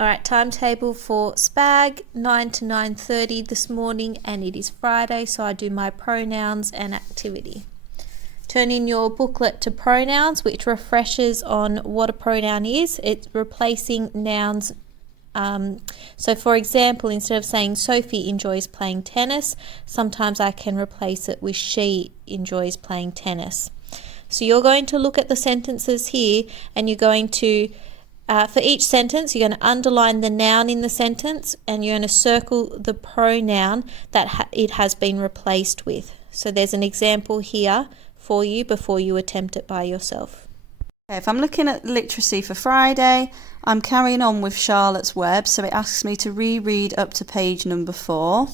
Alright, timetable for SPAG, 9 to 9:30 this morning, and it is Friday, so I do my pronouns and activity. Turn in your booklet to pronouns, which refreshes on what a pronoun is. It's replacing nouns. So for example, instead of saying Sophie enjoys playing tennis, sometimes I can replace it with she enjoys playing tennis. So you're going to look at the sentences here, and you're going to for each sentence, you're going to underline the noun in the sentence, and you're going to circle the pronoun that it has been replaced with. So there's an example here for you before you attempt it by yourself. Okay, if I'm looking at literacy for Friday, I'm carrying on with Charlotte's Web, so it asks me to reread up to page number 4.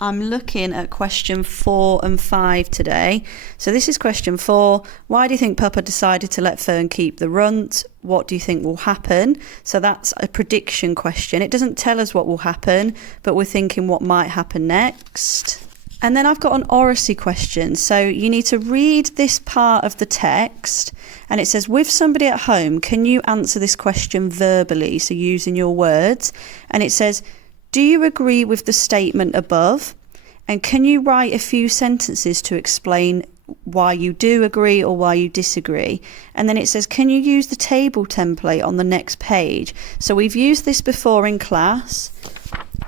I'm looking at question 4 and 5 today. So this is question 4. Why do you think Papa decided to let Fern keep the runt? What do you think will happen? So that's a prediction question. It doesn't tell us what will happen, but we're thinking what might happen next. And then I've got an oracy question. So you need to read this part of the text, and it says, with somebody at home, can you answer this question verbally? So using your words. And it says, do you agree with the statement above? And can you write a few sentences to explain why you do agree or why you disagree? And then it says, can you use the table template on the next page? So we've used this before in class,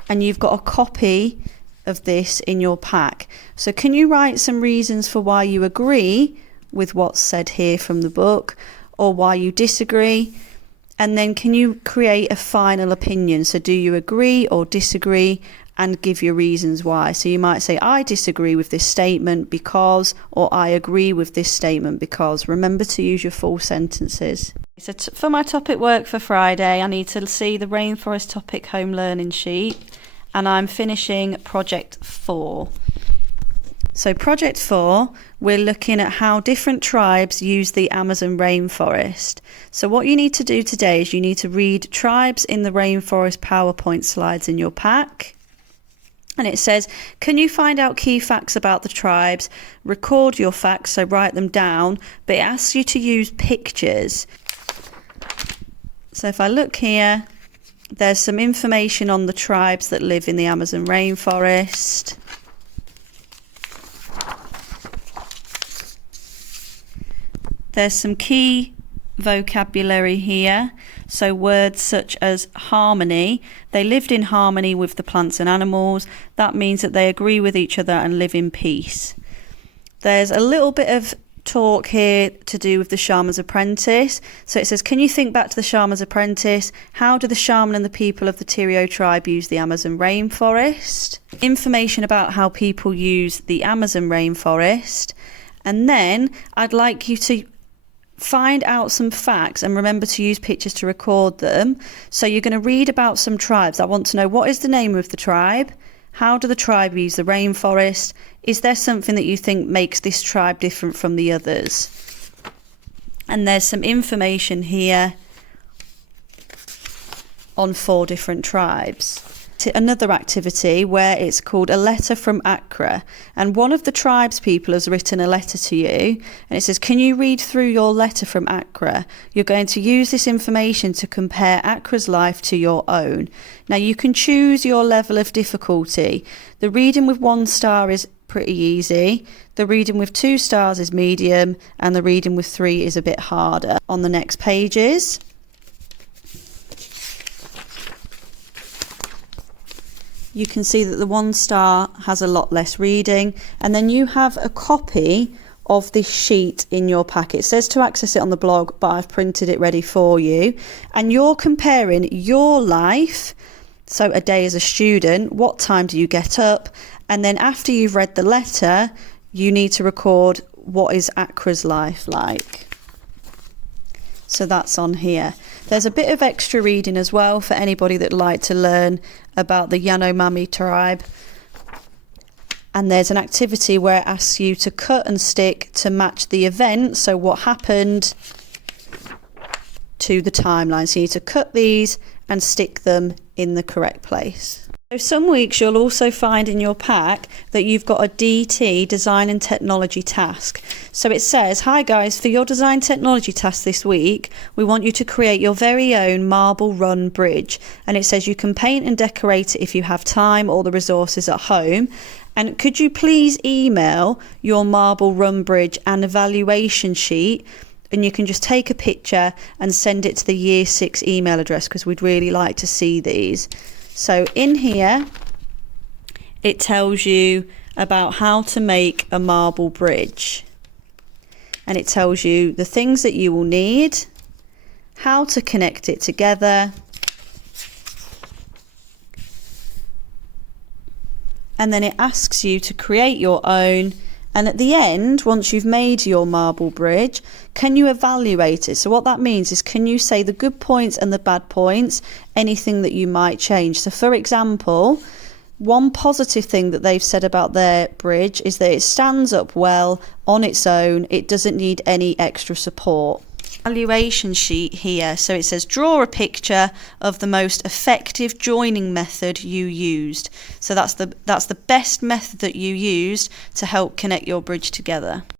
and you've got a copy of this in your pack. So can you write some reasons for why you agree with what's said here from the book, or why you disagree? And then can you create a final opinion? So do you agree or disagree, and give your reasons why. So you might say, I disagree with this statement because, or I agree with this statement because. Remember to use your full sentences. So for my topic work for Friday, I need to see the Rainforest topic home learning sheet, and I'm finishing project 4. So project 4, we're looking at how different tribes use the Amazon rainforest. So what you need to do today is you need to read Tribes in the Rainforest PowerPoint slides in your pack. And it says, can you find out key facts about the tribes? Record your facts, so write them down, but it asks you to use pictures. So if I look here, there's some information on the tribes that live in the Amazon rainforest. There's some key vocabulary here. So words such as harmony. They lived in harmony with the plants and animals. That means that they agree with each other and live in peace. There's a little bit of talk here to do with the Shaman's Apprentice. So it says, can you think back to the Shaman's Apprentice? How do the shaman and the people of the Tirio tribe use the Amazon rainforest? Information about how people use the Amazon rainforest. And then I'd like you to find out some facts, and remember to use pictures to record them. So you're going to read about some tribes. I want to know, what is the name of the tribe? How do the tribe use the rainforest? Is there something that you think makes this tribe different from the others? And there's some information here on 4 different tribes. Another activity where it's called a letter from Accra, and one of the tribes people has written a letter to you, and it says, can you read through your letter from Accra? You're going to use this information to compare Accra's life to your own. Now you can choose your level of difficulty. The reading with 1 star is pretty easy, the reading with 2 stars is medium, and the reading with 3 is a bit harder. On the next pages, you can see that the 1 star has a lot less reading, and then you have a copy of this sheet in your packet. It says to access it on the blog, but I've printed it ready for you, and you're comparing your life. So a day as a student, what time do you get up? And then after you've read the letter, you need to record what is Accra's life like. So that's on here. There's a bit of extra reading as well for anybody that'd like to learn about the Yanomami tribe. And there's an activity where it asks you to cut and stick to match the event, so what happened, to the timeline. So you need to cut these and stick them in the correct place. So some weeks you'll also find in your pack that you've got a DT, Design and Technology task. So it says, hi guys, for your Design Technology task this week, we want you to create your very own marble run bridge. And it says you can paint and decorate it if you have time or the resources at home. And could you please email your marble run bridge and evaluation sheet? And you can just take a picture and send it to the Year 6 email address because we'd really like to see these. So in here, it tells you about how to make a marble bridge. And it tells you the things that you will need, how to connect it together, and then it asks you to create your own. And at the end, once you've made your marble bridge, can you evaluate it? So what that means is, can you say the good points and the bad points, anything that you might change? So for example, one positive thing that they've said about their bridge is that it stands up well on its own. It doesn't need any extra support. Evaluation sheet here. So it says draw a picture of the most effective joining method you used. So that's the best method that you used to help connect your bridge together.